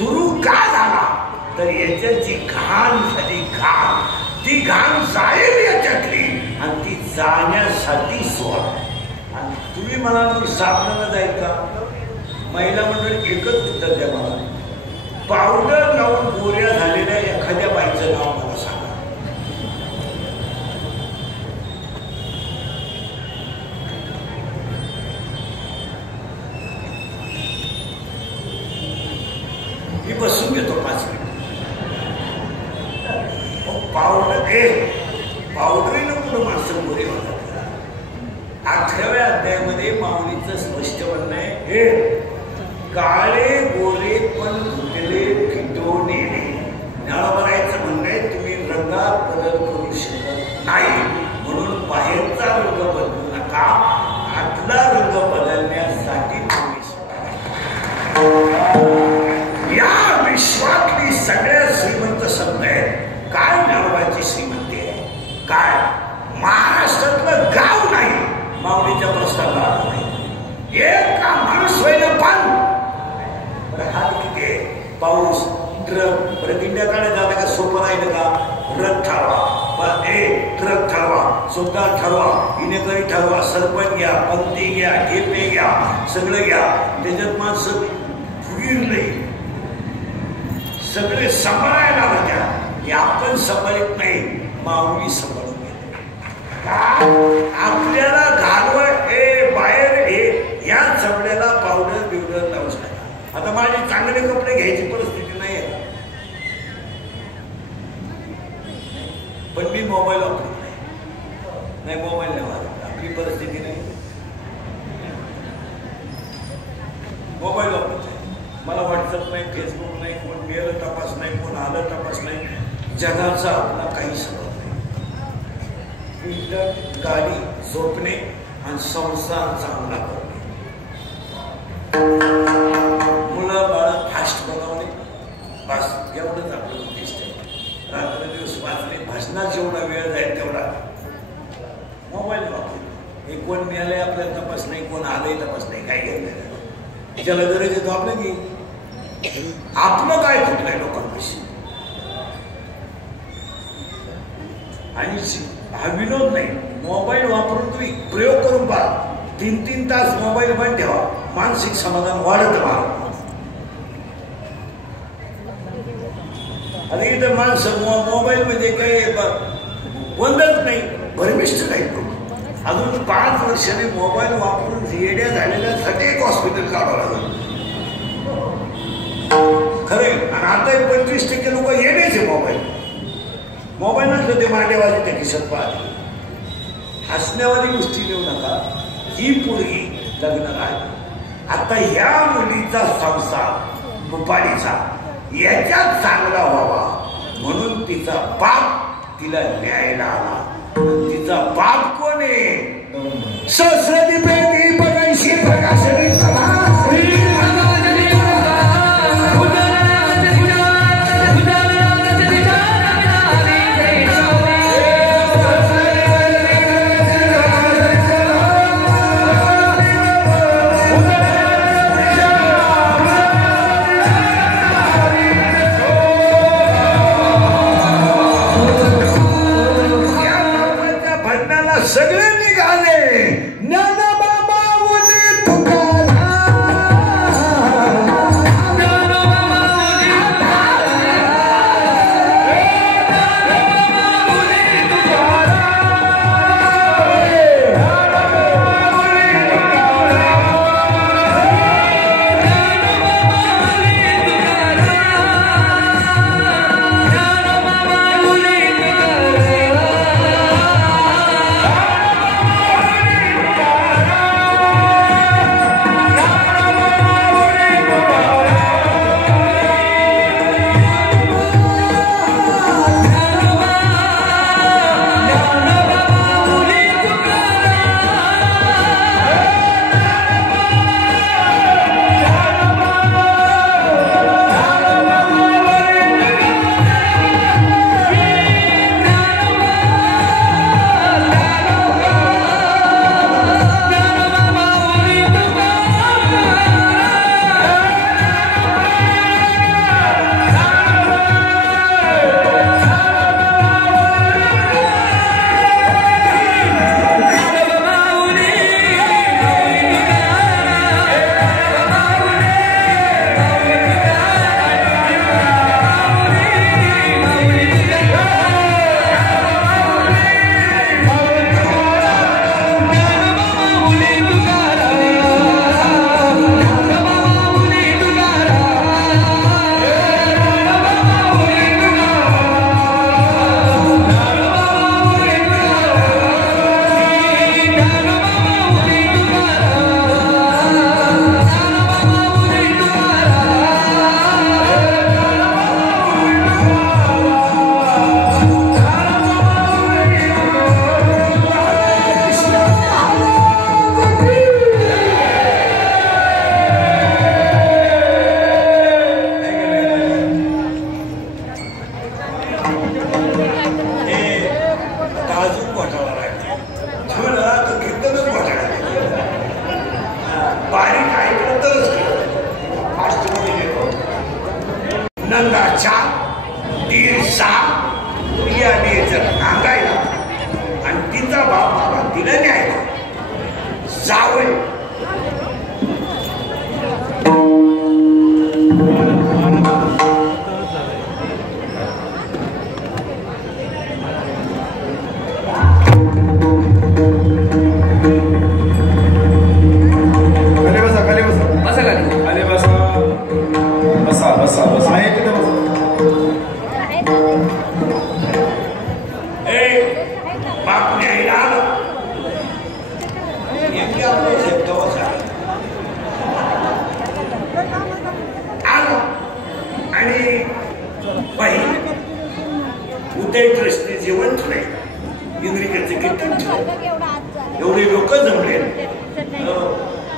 सुरू का झाला तर याच्याची घाण झाली घाण, ती घाण जाईल याच्यातली आणि ती जाण्यासाठी सोड. आणि तुम्ही मला साबणाला जाईल का? महिला मंडळ एकच उत्तर द्या मला, पावडर लावून गोऱ्या झालेल्या एखाद्या बाईचं नाव मला सांगा. मी बसून घेतो 5 मिनिट. पावडरीनं कुठं माणसं गोरे होतात? 8व्या अध्यायामध्ये माऊलीचं स्पष्ट म्हणणं आहे, हे काळे गोरे पण धुतले फिटो नेले. ज्ञानोबरायचं म्हणणं आहे, तुम्ही रंगात बदल करू शकत नाही, म्हणून बाहेरचा रंग बदलू नका, आतला रंग बदलण्यासाठी या विश्वातली सगळ्यात श्रीमंत संत आहे. काय ज्ञानोबाची श्रीमंती आहे? काय महाराष्ट्रातलं गाव नाही माऊलीच्या प्रस्तावला आलं नाही. एक का माणूस व्हायला पण हात किती आहे? पाऊस, ट्रक, बरं इंडियाकडे जाता का सोपं राहिलं का? रथ ठरवा, ट्रक ठरवा, सुद्धा ठरवा, इनेकरी ठरवा, सरपंच घ्या, पंक्ती घ्या, ठेपे घ्या, सगळं घ्या. त्याच्यात माणसं फुगिरले, सगळे सांभाळायला होत्या. हे आपण सांभाळत नाही, माऊली सांभाळून घेते. आपल्याला घालवाय बाहेर या चमड्याला पावडर बिवडर लावूच नाही. आता माझे चांगले कपडे घ्यायची परिस्थिती नाही आहे, पण मी मोबाईल वापरत नाही. मोबाईल नाही वापरत, आपली परिस्थिती नाही. मोबाईल वापरत आहे. मला व्हॉट्सअप नाही, फेसबुक नाही, कोण गेलं तपास नाही, कोण आलं तपास नाही. जगाचा आपला काही सबब नाही. गाडी, झोपणे आणि संसार चांगला करणे, मुलं बाळ फास्ट बनवणे, बस एवढंच आपलं उद्दिष्ट आहे. रात्र दिवस वाचले, भजनात जेवढा वेळ जाईल तेवढा मोबाईल वापरले. हे कोण मिळालंय आपल्याला तपास नाही, कोण आलंय तपास नाही, काय घेतलं ज्याला गरज येतो आपलं की आपलं काय कुठलंय लोकांपाशी. आणि हा विनोद नाही, मोबाईल वापरून तुम्ही प्रयोग करून पहा. 3-3 तास मोबाईल बंद ठेवा, मानसिक समाधान वाढत राहा. आणि इथं माणसं मोबाईल मध्ये काही बंदच नाही, भरमिष्ट नाही. अजून 5 वर्षाने मोबाईल वापरून येड्या झालेल्यासाठी एक हॉस्पिटल काढावं लागलं खरे. आणि आता 25% लोक येण्याचे मोबाईल नसलं ते मांडेवाले त्या खिशात पाहते. हसण्यावाली गोष्टी देऊ नका. ही पोरगी लग्न आहे, आता ह्या मुलीचा संसार दुपारीचा याच्यात चांगला व्हावा म्हणून तिचा बाप तिला न्यायला आला. तिचा बाप कोण आहे? सहस्रदीपैकी बघायची प्रकाशनी सगळे निघाले. ज्ञानोबा तिचा 4 दीर 6 ती आली जर नांगायला आणि तिचा बाप मला तिला न्यायला जावं एवढे लोक जमले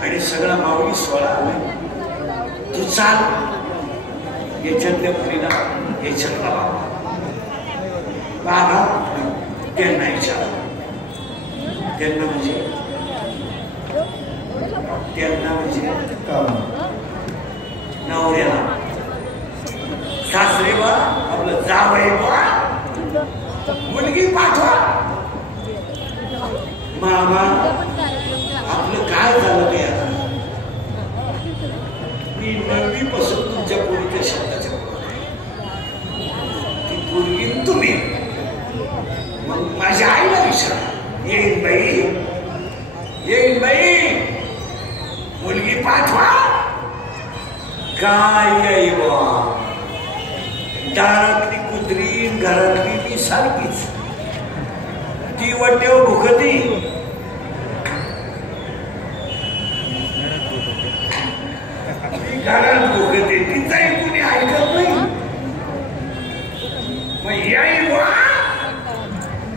आणि सगळा माऊली सोळा तू चाल याच्यातल्या मुलीला याच्यातला बाबा त्यांना विचार त्यांना म्हणजे नवऱ्याला सासरे बा आपलं जावई बा मुलगी पाठवा मामा आपलं काय झालं ते आता मी नववीपासून तुमच्या पोरीच्या शब्दाच्या ती पोरगी तुम्ही मग माझ्या आईला विचार येईन बाई मुलगी पाठवा काय आई बा दारातली कुत्री घरातली ती सारखीच ती वाटेव भुकती घरात भुकते तिचाही कुणी ऐकत नाही मग याई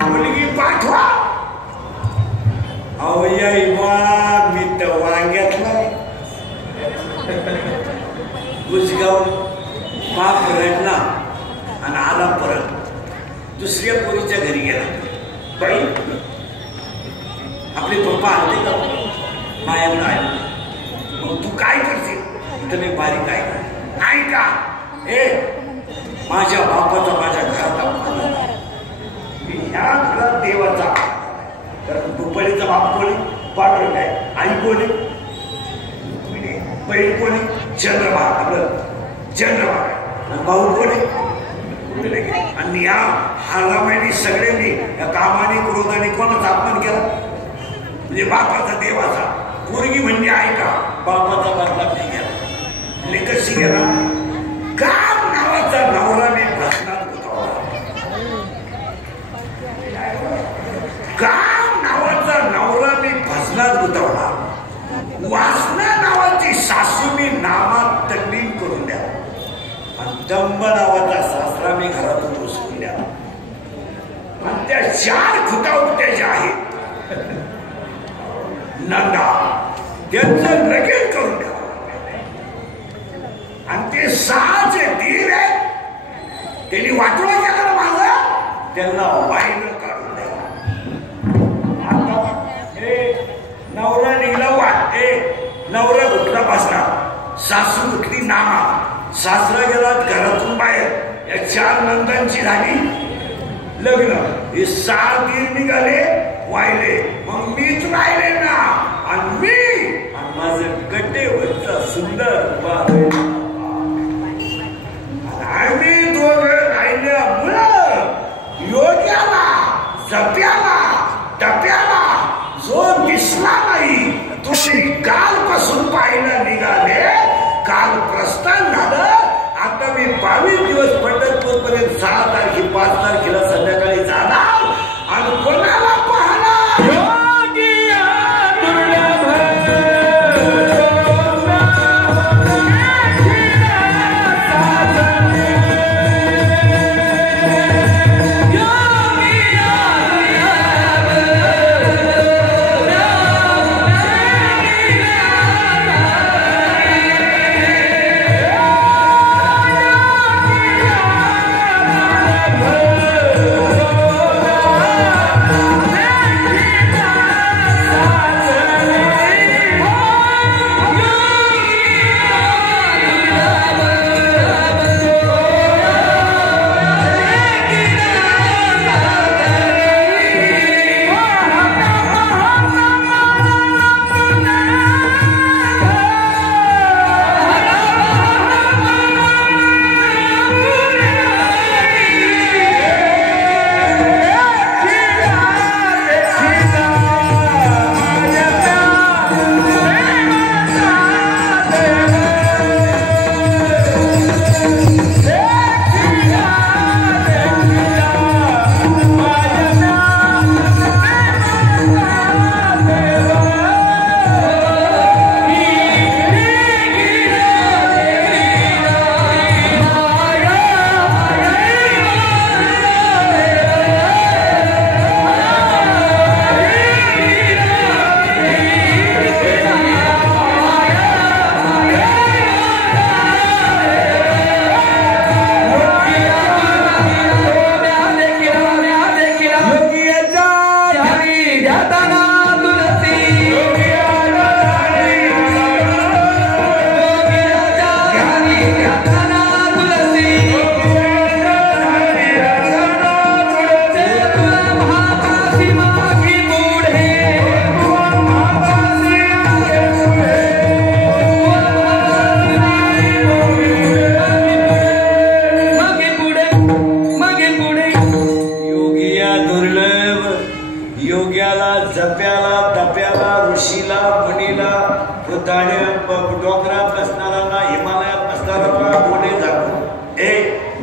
मुलगी पाठवा अहो याई मी तर वांग्यातला गुजगाव बाप रडला आणि आला परत दुसऱ्या पोरीच्या घरी गेला बाई आपले पप्पा आले का मायाकडे आले मग तू काय करशील इथं मी बारीक ऐका हे माझ्या बापाचा माझ्या घरात अपमान मी ह्या घरात देवाचा कारण दुपारीचा बाप कोणी पाठवलं काय आई कोणी बहीण कोणी चंद्रभाग आपलं चंद्रभाग भाऊ कोणी आणि या हारामायनी सगळ्यांनी या कामाने क्रोधाने कोणाचा अपमान केला म्हणजे बापाचा देवाचा पोरगी म्हणजे ऐका बापाचा बदला नाही गेला कशी गेला काम नावाचा नवराने भाषणात गुंतवला काम नावाचा नवराने भाषणात गुंतवला वासना नावाची सासूनी नामात तल्लीन करून द्या आणि दंब नावाचा सासरा मी घरातून घुसवून द्या आणि त्या 4 खुटावट्या ज्या आहेत नंदा त्यांचं लगीन करून द्या आणि ते 6 जे दीर आहेत त्यांनी वाटोळा केला ना माझा त्यांना वाईन काढून द्या नवरा निघला वाट नवरा कुठला बसला सासू कुठली नामा सासरा गेला घरातून बाहेर या 4 नंदांची झाली लग्न हे 6 दीर निघाले वाहिले मग मीच राहिले ना आणि मी माझं गड्डेवरचा सुंदर आम्ही दोघं राहिल्यामुळं योग्याला जप्याला टप्याला जो दिसला नाही तुम्ही कालपासून पाहायला निघाले काल प्रस्थान झालं आता मी 22 दिवस पंढरपूर पर्यंत 6 तारखे 5 तारखेला संध्याकाळी जाणार आणि कोणाला पाहणार डोंगरात बसणाऱ्यांना, हिमालयात बसणाऱ्यांना डोळे झाकून,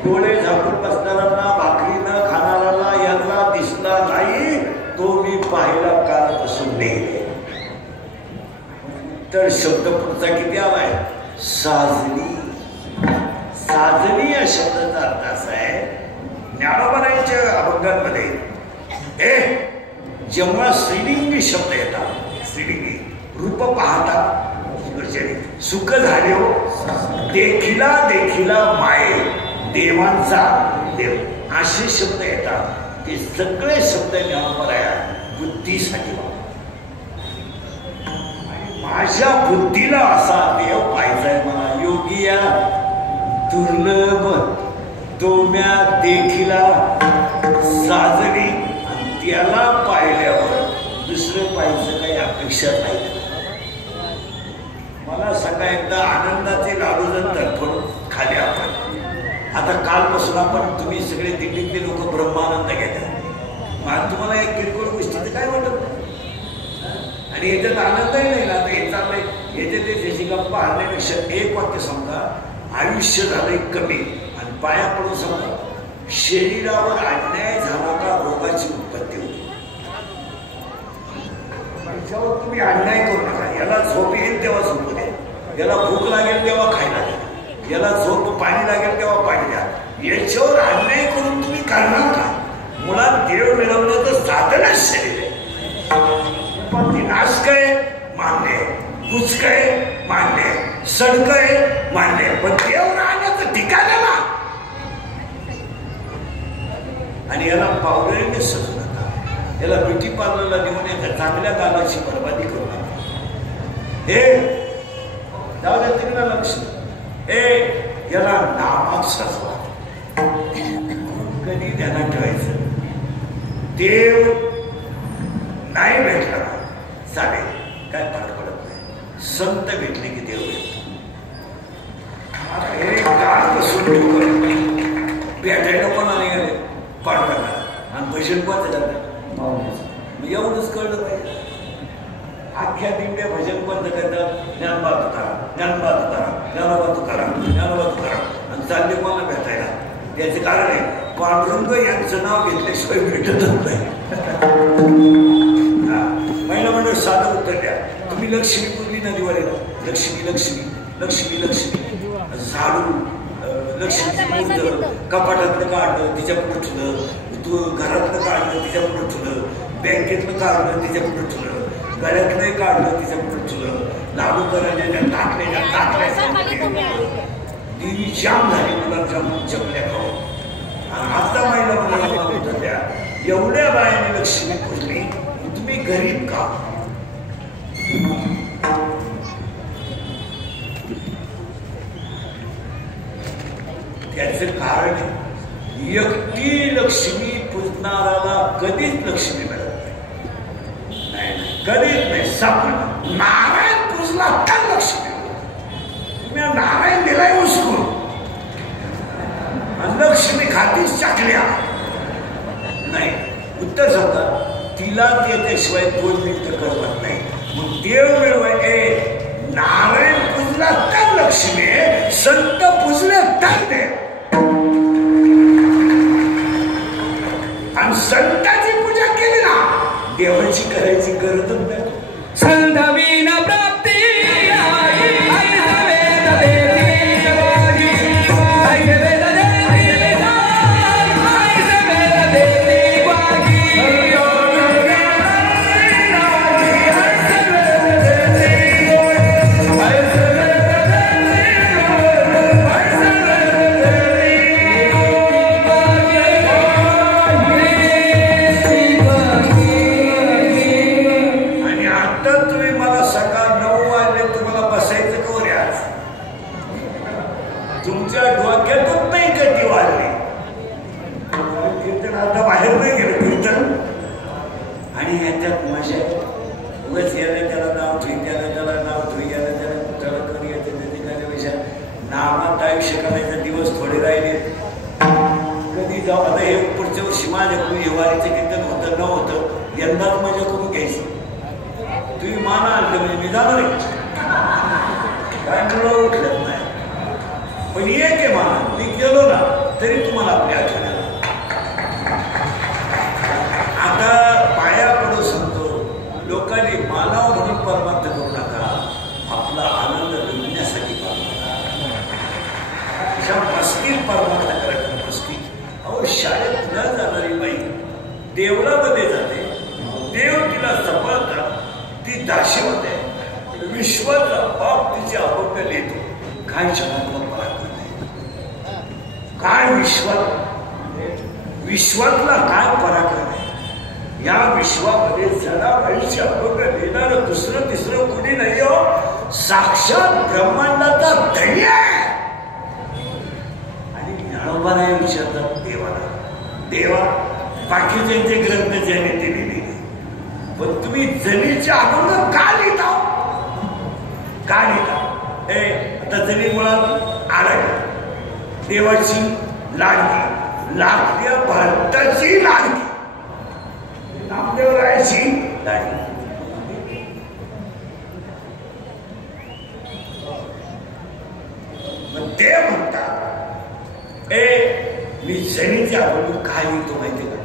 डोळे झाकून बसणाऱ्यांना, भाकरी न खाणाऱ्याला यांना दिसला नाही, तो मी पाहिला कालपासून नाही. तर शब्द पुढचा किती आलाय? साजनी. साजनी या शब्दाचा अर्थ असा आहे, ज्ञानोबांच्या अभंगांमध्ये जेव्हा स्त्रीलिंगी शब्द येतात, स्त्रीलिंगी रूप पाहता सुख झाले हो देखिला देखिला माये देवांचा देव, असे शब्द येतात. ते सगळे शब्द ज्ञानोबाया बुद्धीसाठी माझ्या बुद्धीला असा देव पाहिजे मला. योगिया दुर्लभ दोम्या देखिला साजरी, आणि त्याला पाहिल्यावर दुसरं पाहिजे काही अपेक्षा नाही. मला सकाळ एकदा आनंदाचे लाडू जण तडफडून खाले आपण. आता कालपासून आपण तुम्ही सगळे दिल्लीतले लोक ब्रह्मानंद घेतात. मग तुम्हाला एक किरकोळ गोष्टीचं काय वाटत आणि याच्यात आनंदही नाही ना. आता याचा याच्यात त्याची गप्पा आणण्यापेक्षा एक वाक्य समजा, आयुष्य झालंय कमी आणि पाया पडून समजा शरीरावर अन्याय झाला का रोगाची उत्पत्ती होती. त्याच्यावर तुम्ही अन्याय करू नका. याला झोप येईल तेव्हा झोपू द्या, याला भूक लागेल तेव्हा खायला द्या, याला झोप पाणी लागेल तेव्हा पाणी द्या. याच्यावर अन्याय करून तुम्ही करणार का? मुळात देव मिळवण्याचं साधनच शरीर आहे. पण विनाश काय मान्य, कुचकय मान्य, सडकय मान्य, पण देव राहण्याचं ठिकाण आहे ना. आणि याला पावलेने सजू नका, याला ब्युटी पार्लरला नेऊन येतात चांगल्या कामाची बर्बादी करू नका. जाऊ द्या तिकडे लक्ष. याला नामात सजवा. कधी ध्यानात ठेवायचं, देव नाही भेटला चालेल, काय फरक पडत नाही. संत भेटले की देव भेटायला पण आले गेले पाडला आणि भजन पण एवढंच कळलं पाहिजे. अख्ख्या दिंड्या भजन बंद करतात, ज्ञानोबा तुकाराम, ज्ञानोबा तुकाराम, ज्ञानोबा तुकाराम, ज्ञानोबा तुकाराम, आणि चालले मला भेटायला. त्याचे कारण आहे पांडुरंग यांचं नाव घेतल्याशिवाय भेटतच नाही. महिला मंडळ साधं उत्तर द्या. तुम्ही लक्ष्मी पूजली ना दिवाळीला, लक्ष्मी लक्ष्मी लक्ष्मी लक्ष्मी, झाडू लक्ष्मी मूर्त कपाटातलं काढलं तिच्या पुढे ठेवलं, तू घरातलं काढलं तिच्या पुढे ठेवलं, बँकेतलं काढलं तिच्या पुढे ठेवलं, गळ्यातलंही काढलं तिच्या पुढे ठेवलं, लाडू करायच्या टाकल्या ती जाम झाली. मुलांच्या चपल्या खाऊन आता महिला मंडळाला द्या. एवढ्या बायाने लक्ष्मी पूजली, तुम्ही गरीब का? त्याचं कारण एकटी लक्ष्मी पूजणाऱ्याला कधीच लक्ष्मी मिळत नाही, कधीच नाही. सापड नारायण पूजला तर लक्ष्मी. तुम्ही नारायण दिलाय उसकून, लक्ष्मी खातीच चाकल्या नाही. उत्तर समजा तिला त्याच्याशिवाय 2 मिनिटं करवत नाही. मग देव मिळवाय नारायण पूजला तर लक्ष्मी, संत पूजले तर देव. आणि संतांची पूजा केली ना, देवाची करायची गरजच नाही. संतवीन प्राप्ती तुमच्या डोक्यातच नाही गती वाढली. कीर्तन आता बाहेर नाही गेलं कीर्तन. आणि ह्याच्यात मजा उगाच याला त्याला नाव ठेवी, त्याला नाव ठेवी, त्याला कमी येते त्याच्यापेक्षा नामात आयुष्य करायचा दिवस थोडे राहिले. कधी जाऊ. आता हे पुढच्या वर्षी माझ्याकडून हिवाळीचं कीर्तन होतं न होतं, यंदाच मजा करून घ्यायचं. तुम्ही माना म्हणजे मी जाणार आहे. काय मुलं उठलत नाही, पण एक आहे मान, मी गेलो ना तरी तुम्हाला आपली आठवण आली. आता पाया पडू सांगतो, लोकांनी मानव म्हणून परमार्थ करू नका, आपला आनंद मिळण्यासाठी करू नका. मस्तीत परमार्थ करायचं, मस्ती. अहो शाळेत न जाणारी बाई देवळामध्ये जाते, देव तिला सांभाळतात, ती दाशी होते, विश्वाचा बाप तिचे अभंग लिहितो. काय जगातला पराक्रम आहे, काय विश्वातला काय पराक्रम आहे. या विश्वामध्ये जनाबाईचे अभंग लिहिणारं दुसरं तिसरं कोणी नाही हो, साक्षात ब्रह्मांडाचा धन्य आहे. आणि ज्ञानोबा नाही विचारतात देवाला, देवा बाकीचे ग्रंथ ज्याने ते लिहिले, पण तुम्ही जनीचे अभंग का लिहिता, का लिहिता. आता जनी मुळात आला, देवाची लाडकी, लाडक्या भारताची लाडकी, नामदेवरायाची लाडकी. मग ते म्हणतात, मी जनीचे अभंग काय लिहितो माहिती का.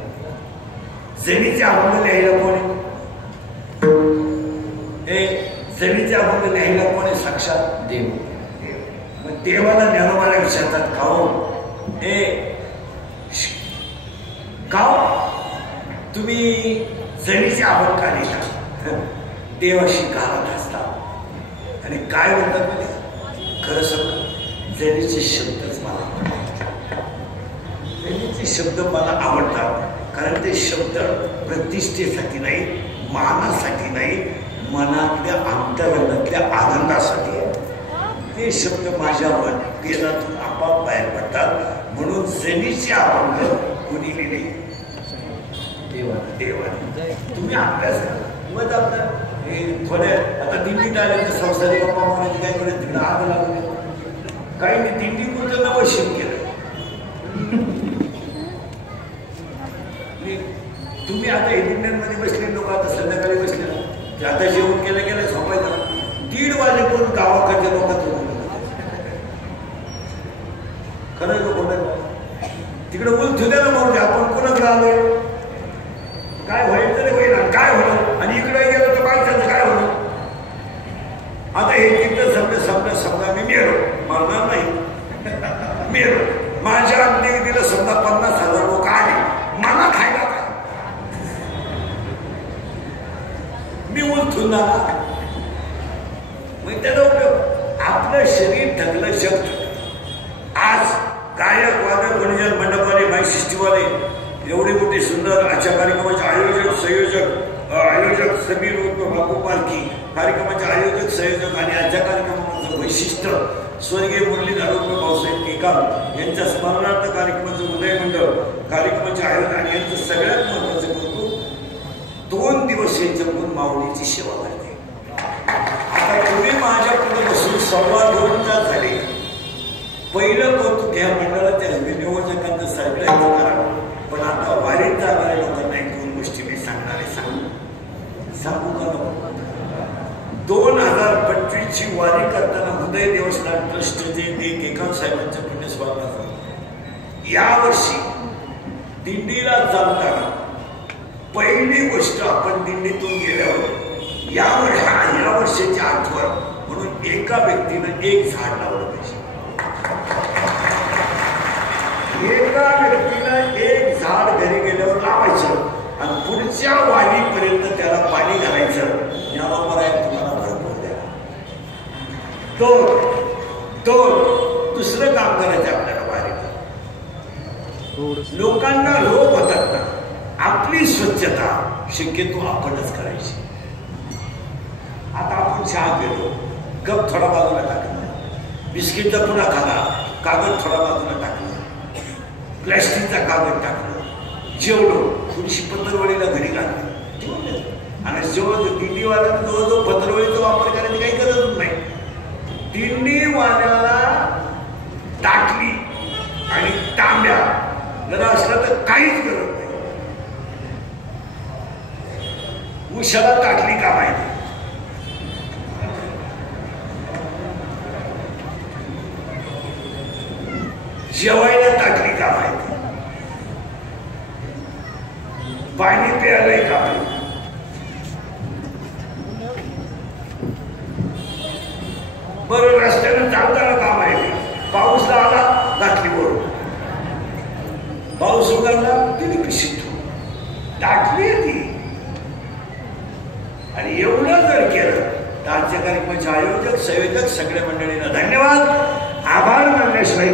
जनीचे अभंग लिहायला कोणी, जनीचे अभंग लिहायला कोणी, साक्षात देव. मग देवाला ज्ञानोबाला विचारतात, का हो तुम्ही जनीचे अभंग का लिहिता, देवाशी गावात असता. आणि काय म्हणतात म्हणजे, खरं सांग जनीचे शब्दच मला आवडतात, जनीचे शब्द मला आवडतात, कारण ते शब्द प्रतिष्ठेसाठी नाही, मानासाठी नाही, मनातल्या अंतरंगातल्या आनंदासाठी आहे. ते शब्द माझ्या मनातून आपोआप बाहेर पडतात. म्हणून जनीचे अभंग कुणी लिहिले, देवाने. तुम्ही अभ्यास मग आपला हे थोड्या आता दिंडीत आले तर संसारी बाप्पा म्हणायचे काय करत, तिकडे आग लागले, काही नाही दिंडी कुठं नवश्यक केलं. तुम्ही आता इंडियनमध्ये बसले लोक, आता संध्याकाळी बसले, आता जेवण केलं गेलं झोपायचं, 1:30 वाजेपर्यंत गावाकडच्या लोकांचं खरं लोक तिकडे बोलतो द्या ना, म्हणून आपण कोणाकडे आलोय, काय व्हायचं तरी होईल, काय होणार, आणि इकडे गेलं तर माणसाचं काय होणार. आता हे तिथं समजा मी मेलो, मरणार नाही, मेलो, माझ्या अंत्यविधीला समजा 50,000 लोक आले, मला खायला काय, मी उलथून जाणार. मग त्याचा उपयोग, आपलं शरीर थकलं, जग थकलं. आज गायक, वादक, गणजन, मंडपवाले, माईसिस्टीवाले, एवढे मोठे सुंदर आजच्या कार्यक्रमाचे आयोजक समीर बापू पालखी, कार्यक्रमाचे आयोजक संयोजक, आणि आजच्या कार्यक्रमाचं वैशिष्ट्य स्वर्गीय मुरलीधर भाऊसाहेब केकाम यांच्या स्मरणार्थ कार्यक्रमाचं उदय मंडळ, कार्यक्रमाचे आयोजन, आणि यांचं सगळ्यात महत्वाचं कौतुक, 2 दिवस यांच्याकडून माऊलीची सेवा करते. आता तुम्ही माझ्या पुढे बसून 2.25 तास झाले. पहिलं कौतुक ह्या मंडळाच्या नियोजकांचं सगळ्यांचं करावं, पण आता वारीत जाणाऱ्या लोकांना 2 गोष्टी मी सांगू का नको. 2025ची वारी करताना हृदय देवस्थान ट्रस्टचे केकाम साहेबांच्या पुण्यस्मरणार्थ यावर्षी दिंडीला जाताना पहिली गोष्ट, आपण दिंडीतून गेल्यावर या वर्षाची आठवण म्हणून एका व्यक्तीनं 1 झाड लावलं पाहिजे. एका व्यक्तीनं 1 झाड घरी गेल्यावर लावायचं आणि पुढच्या वाणीपर्यंत त्याला पाणी घालायचं. याबरोबर आहे तुम्हाला भरपूर द्या. 2 दुसरं काम करायचं आपल्याला वारीत. लोकांना रोग होतात ना, आपली स्वच्छता शक्यतो आपणच करायची. आता आपण चहा घेतो, कप थोडा बाजूला टाकला, बिस्किटचा पुडा खाला, कागद थोडा बाजूला टाकला, प्लॅस्टिकचा कागद टाकला, जेवलो, थोडीशी पत्रवळीला घरी घातली, आणि दिंडीवाल्यानं जवळजवळ पत्रवळीचा वापर करायची काही गरज नाही. दिंडीवाल्याला टाकली आणि तांब्या जर असला तर काहीच गरज नाही. उशाला टाकली का माहिती, जेवायला टाकली का माहिती, पाणी प्यायलाही का माहिती, बरोबर रस्त्यानं चालताना का माहिती, पाऊस आला घातली बरोबर, पाऊस उघडला तिने पिशीत टाकली ती. आणि एवढं जर केलं तर आजच्या कार्यक्रमाचे आयोजक संयोजक सगळ्या मंडळींना धन्यवाद, आभार मानण्याशिवाय